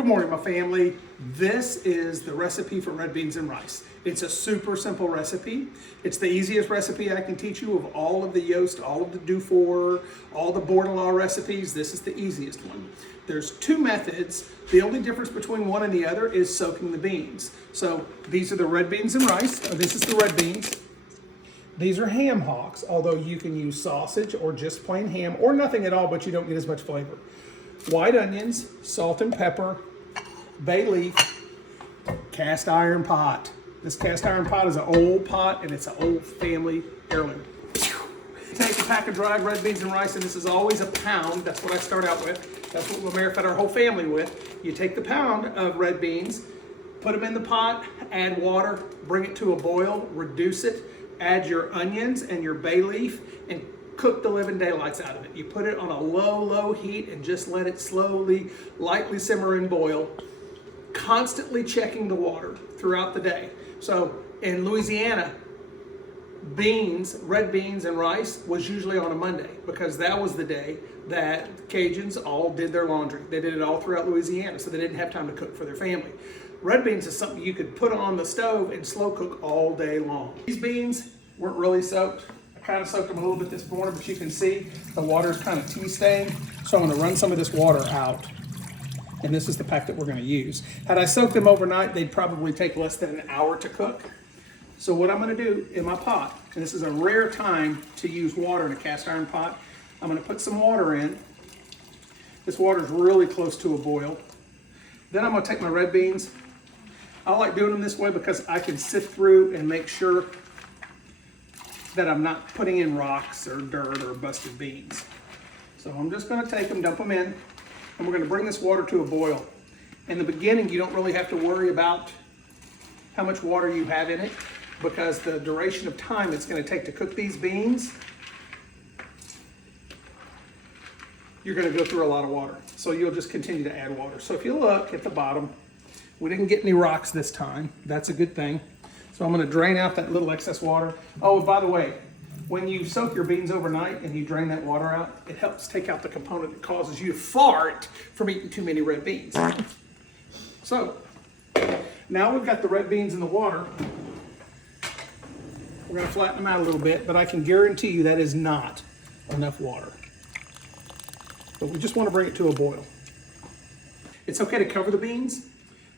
Good morning, my family. This is the recipe for red beans and rice. It's a super simple recipe. It's the easiest recipe I can teach you of all of the Yoast, all of the Dufour, all the Bordelot recipes. This is the easiest one. There's two methods. The only difference between one and the other is soaking the beans. So these are the red beans and rice. This is the red beans. These are ham hocks, although you can use sausage or just plain ham or nothing at all, but you don't get as much flavor. White onions, salt and pepper, bay leaf, cast iron pot. This cast iron pot is an old pot and it's an old family heirloom. Take a pack of dried red beans and rice, and this is always a pound. That's what I start out with. That's what we'll fed our whole family with. You take the pound of red beans, put them in the pot, add water, bring it to a boil, reduce it, add your onions and your bay leaf, and cook the living daylights out of it. You put it on a low heat and just let it slowly, lightly simmer and boil, constantly checking the water throughout the day. So in Louisiana, red beans and rice was usually on a Monday because that was the day that Cajuns all did their laundry. They did it all throughout Louisiana, so they didn't have time to cook for their family. Red beans is something you could put on the stove and slow cook all day long. These beans weren't really soaked. I kind of soaked them a little bit this morning, but you can see the water is kind of tea stained. So I'm going to run some of this water out. And this is the pack that we're going to use. Had I soaked them overnight, they'd probably take less than an hour to cook. So what I'm going to do in my pot, and this is a rare time to use water in a cast iron pot, I'm going to put some water in. This water is really close to a boil. Then I'm going to take my red beans. I like doing them this way because I can sift through and make sure that I'm not putting in rocks or dirt or busted beans. So I'm just going to take them, dump them in, and we're going to bring this water to a boil. In the beginning, you don't really have to worry about how much water you have in it because the duration of time it's going to take to cook these beans, you're going to go through a lot of water. So you'll just continue to add water. So if you look at the bottom, we didn't get any rocks this time. That's a good thing. So I'm going to drain out that little excess water. Oh, by the way, when you soak your beans overnight and you drain that water out, it helps take out the component that causes you to fart from eating too many red beans. So now we've got the red beans in the water. We're going to flatten them out a little bit, but I can guarantee you that is not enough water. But we just want to bring it to a boil. It's okay to cover the beans.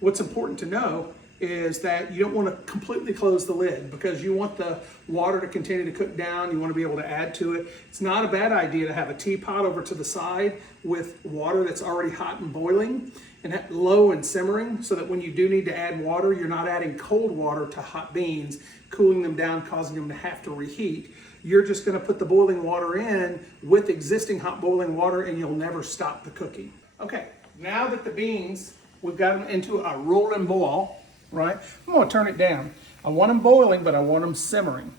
What's important to know is that you don't want to completely close the lid because you want the water to continue to cook down. You want to be able to add to it. It's not a bad idea to have a teapot over to the side with water that's already hot and boiling and low and simmering so that when you do need to add water, you're not adding cold water to hot beans, cooling them down, causing them to have to reheat. You're just going to put the boiling water in with existing hot boiling water and you'll never stop the cooking. Okay, now that the beans, we've got them into a rolling boil, right? I'm going to turn it down. I want them boiling, but I want them simmering.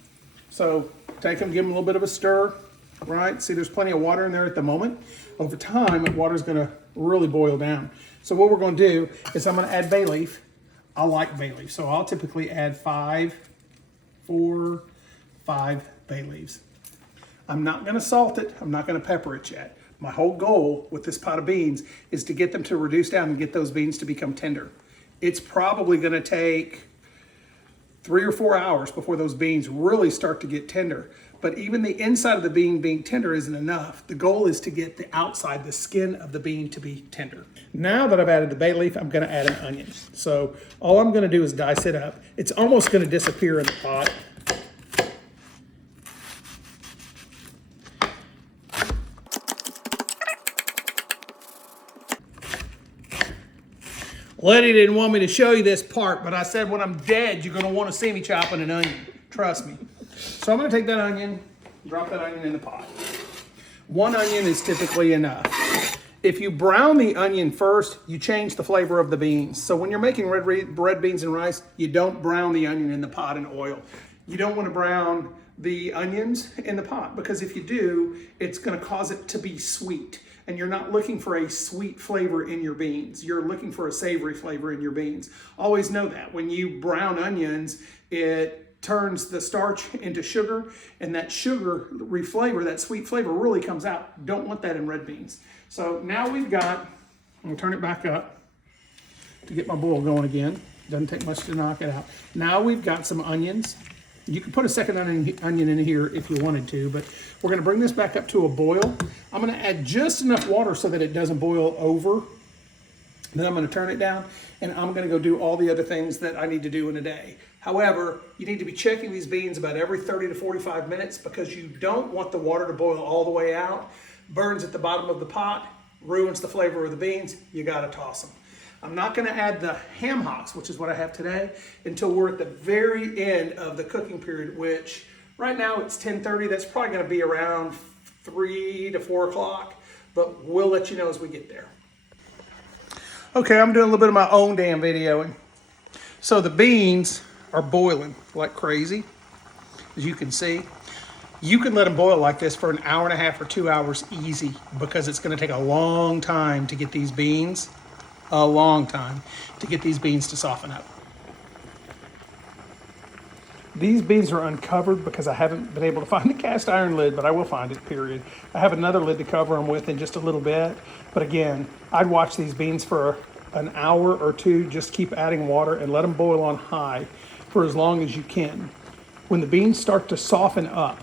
So take them, give them a little bit of a stir, right? See, there's plenty of water in there at the moment. Over time, the water's going to really boil down. So what we're going to do is I'm going to add bay leaf. I like bay leaf, so I'll typically add 5 bay leaves. I'm not going to salt it. I'm not going to pepper it yet. My whole goal with this pot of beans is to get them to reduce down and get those beans to become tender. It's probably going to take 3 or 4 hours before those beans really start to get tender. But even the inside of the bean being tender isn't enough. The goal is to get the outside, the skin of the bean, to be tender. Now that I've added the bay leaf, I'm going to add an onion. So all I'm going to do is dice it up. It's almost going to disappear in the pot. Letty didn't want me to show you this part, but I said when I'm dead, you're going to want to see me chopping an onion. Trust me. So I'm going to take that onion, drop that onion in the pot. 1 onion is typically enough. If you brown the onion first, you change the flavor of the beans. So when you're making red beans and rice, you don't brown the onion in the pot in oil. You don't want to brown the onions in the pot because if you do, it's going to cause it to be sweet. And you're not looking for a sweet flavor in your beans. You're looking for a savory flavor in your beans. Always know that. When you brown onions, it turns the starch into sugar, and that sugar reflavor, that sweet flavor really comes out. Don't want that in red beans. So now we've got, I'm gonna turn it back up. to get my boil going again. Doesn't take much to knock it out. Now we've got some onions. You can put a second onion in here if you wanted to, but we're gonna bring this back up to a boil. I'm gonna add just enough water so that it doesn't boil over. Then I'm gonna turn it down and I'm gonna go do all the other things that I need to do in a day. However, you need to be checking these beans about every 30 to 45 minutes because you don't want the water to boil all the way out. Burns at the bottom of the pot, ruins the flavor of the beans, you gotta toss them. I'm not gonna add the ham hocks, which is what I have today, until we're at the very end of the cooking period, which right now it's 10:30. That's probably gonna be around 3 to 4 o'clock, but we'll let you know as we get there. Okay, I'm doing a little bit of my own damn videoing. So the beans are boiling like crazy, as you can see. You can let them boil like this for an hour and a half or 2 hours easy because it's gonna take a long time to get these beans, to soften up. These beans are uncovered because I haven't been able to find the cast iron lid, but I will find it, period. I have another lid to cover them with in just a little bit. But again, I'd watch these beans for an hour or two, just keep adding water and let them boil on high for as long as you can. When the beans start to soften up,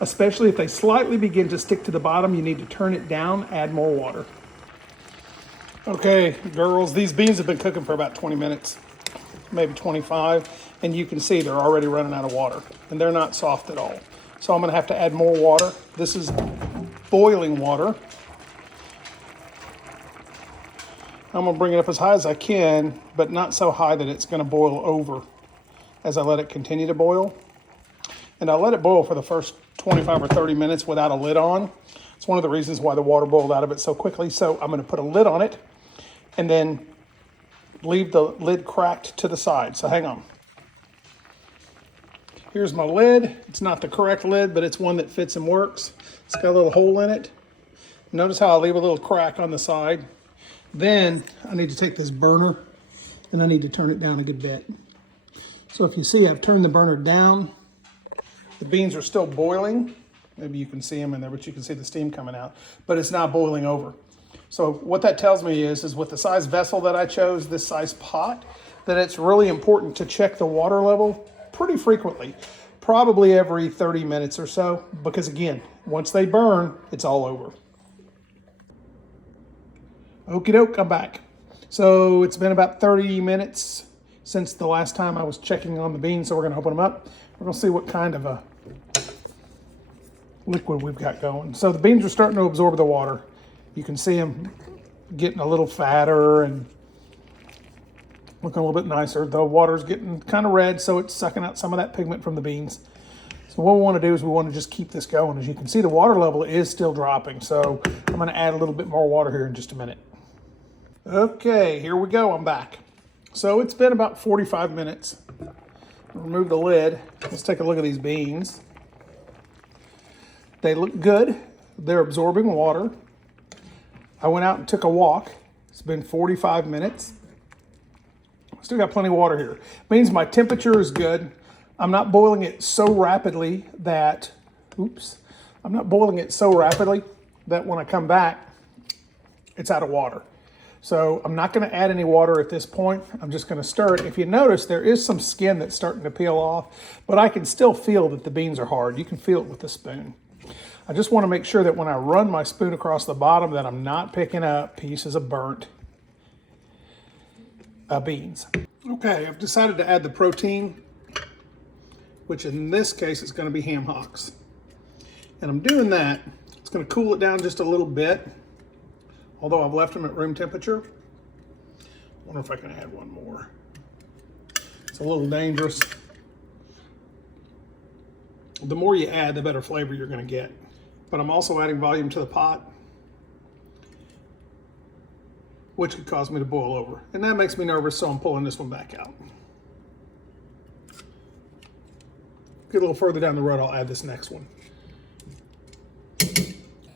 especially if they slightly begin to stick to the bottom, you need to turn it down, add more water. Okay, girls, these beans have been cooking for about 20 minutes, maybe 25, and you can see they're already running out of water, and they're not soft at all. So I'm gonna have to add more water. This is boiling water. I'm gonna bring it up as high as I can, but not so high that it's gonna boil over as I let it continue to boil. And I'll let it boil for the first 25 or 30 minutes without a lid on. It's one of the reasons why the water boiled out of it so quickly. So I'm gonna put a lid on it and then leave the lid cracked to the side. So hang on. Here's my lid. It's not the correct lid, but it's one that fits and works. It's got a little hole in it. Notice how I leave a little crack on the side. Then I need to take this burner and I need to turn it down a good bit. So if you see, I've turned the burner down. The beans are still boiling. Maybe you can see them in there, but you can see the steam coming out, but it's not boiling over. So what that tells me is with the size vessel that I chose, this size pot, that it's really important to check the water level pretty frequently, probably every 30 minutes or so, because again, once they burn, it's all over. Okie doke, I'm back. So it's been about 30 minutes since the last time I was checking on the beans, so we're gonna open them up. We're gonna see what kind of a liquid we've got going. So the beans are starting to absorb the water. You can see them getting a little fatter and looking a little bit nicer. The water's getting kind of red, so it's sucking out some of that pigment from the beans. So what we want to do is we want to just keep this going. As you can see, the water level is still dropping, so I'm going to add a little bit more water here in just a minute. Okay, here we go. I'm back. So it's been about 45 minutes. Remove the lid. Let's take a look at these beans. They look good. They're absorbing water. I went out and took a walk. It's been 45 minutes. Still got plenty of water here. Means my temperature is good. I'm not boiling it so rapidly that, I'm not boiling it so rapidly that when I come back, it's out of water. So I'm not gonna add any water at this point. I'm just gonna stir it. If you notice, there is some skin that's starting to peel off, but I can still feel that the beans are hard. You can feel it with the spoon. I just wanna make sure that when I run my spoon across the bottom that I'm not picking up pieces of burnt beans. Okay, I've decided to add the protein, which in this case is gonna be ham hocks. And I'm doing that, it's gonna cool it down just a little bit, although I've left them at room temperature. I wonder if I can add one more. It's a little dangerous. The more you add, the better flavor you're gonna get. But I'm also adding volume to the pot, which could cause me to boil over. And that makes me nervous, so I'm pulling this one back out. Get a little further down the road, I'll add this next one.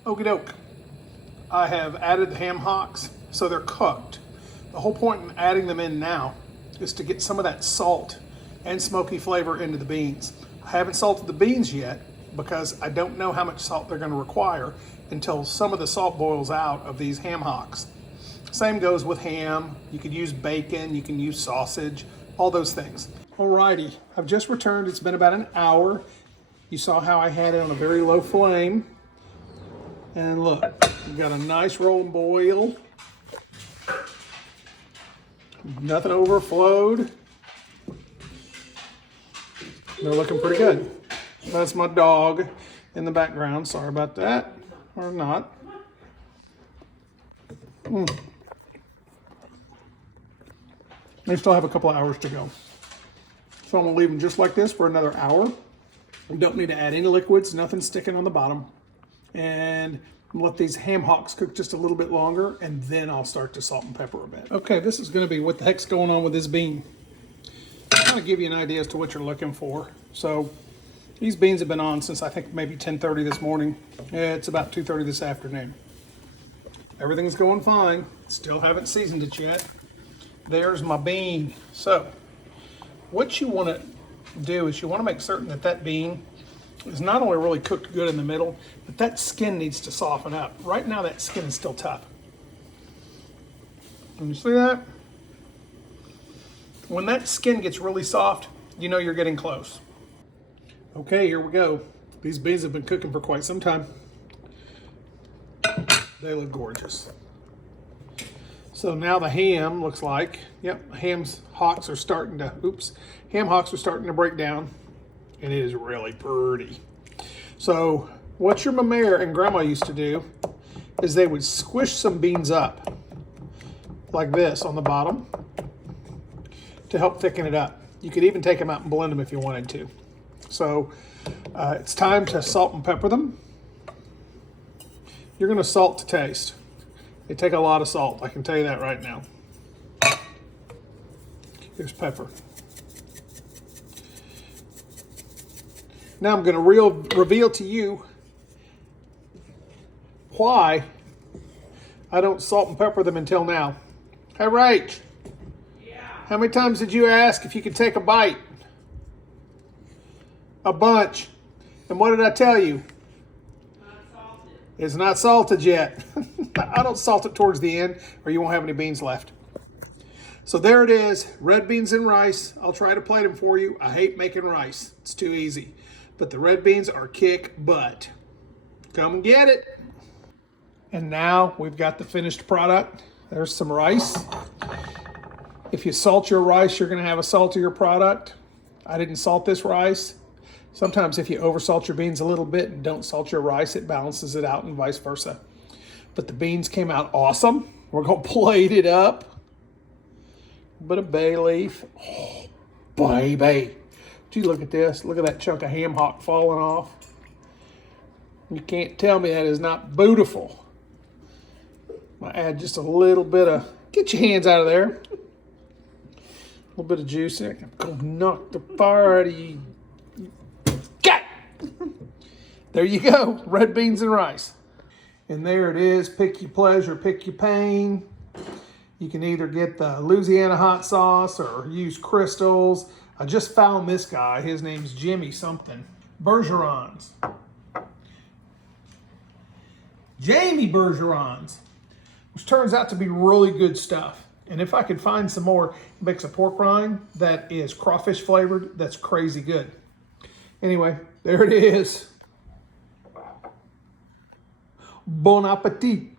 Okie doke. I have added the ham hocks, so they're cooked. The whole point in adding them in now is to get some of that salt and smoky flavor into the beans. I haven't salted the beans yet because I don't know how much salt they're gonna require until some of the salt boils out of these ham hocks. Same goes with ham. You could use bacon, you can use sausage, all those things. Alrighty, I've just returned. It's been about an hour. You saw how I had it on a very low flame. And look, we've got a nice rolling boil. Nothing overflowed. They're looking pretty good. That's my dog in the background. Sorry about that, or not. They still have a couple of hours to go. So I'm gonna leave them just like this for another hour. We don't need to add any liquids, nothing sticking on the bottom. And let these ham hocks cook just a little bit longer, and then I'll start to salt and pepper a bit. Okay, this is gonna be what the heck's going on with this bean. I'm gonna give you an idea as to what you're looking for. So these beans have been on since I think maybe 10:30 this morning. It's about 2:30 this afternoon. Everything's going fine. Still haven't seasoned it yet. There's my bean. So what you wanna do is you wanna make certain that that bean is not only really cooked good in the middle, but that skin needs to soften up. Right now that skin is still tough. Can you see that? When that skin gets really soft, you know you're getting close. Okay, here we go. These beans have been cooking for quite some time. They look gorgeous. So now the ham looks like, yep, ham hocks are starting to break down, and it is really pretty. So what your mama and grandma used to do is they would squish some beans up like this on the bottom to help thicken it up. You could even take them out and blend them if you wanted to. So it's time to salt and pepper them. You're gonna salt to taste. They take a lot of salt, I can tell you that right now. Here's pepper. Now I'm gonna reveal to you why I don't salt and pepper them until now. Hey, Rach. Yeah. How many times did you ask if you could take a bite? A bunch. And what did I tell you? Not salted. It's not salted yet. I don't salt it towards the end or you won't have any beans left. So there it is, red beans and rice. I'll try to plate them for you. I hate making rice. It's too easy. But the red beans are kick butt. Come and get it. And now we've got the finished product. There's some rice. If you salt your rice, you're gonna have a saltier product. I didn't salt this rice. Sometimes if you oversalt your beans a little bit and don't salt your rice, it balances it out and vice versa. But the beans came out awesome. We're gonna plate it up. A bit of bay leaf. Oh, baby. Gee, look at this. Look at that chunk of ham hock falling off. You can't tell me that is not beautiful. I'll add just a little bit of, get your hands out of there. A little bit of juice in it. I'm gonna knock the fire out of you. Got it. There you go, red beans and rice. And there it is, pick your pleasure, pick your pain. You can either get the Louisiana hot sauce or use crystals. I just found this guy, his name's Jimmy something. Bergerons. Jamie Bergerons, which turns out to be really good stuff. And if I could find some more, he makes a pork rind that is crawfish flavored. That's crazy good. Anyway, there it is. Bon appetit.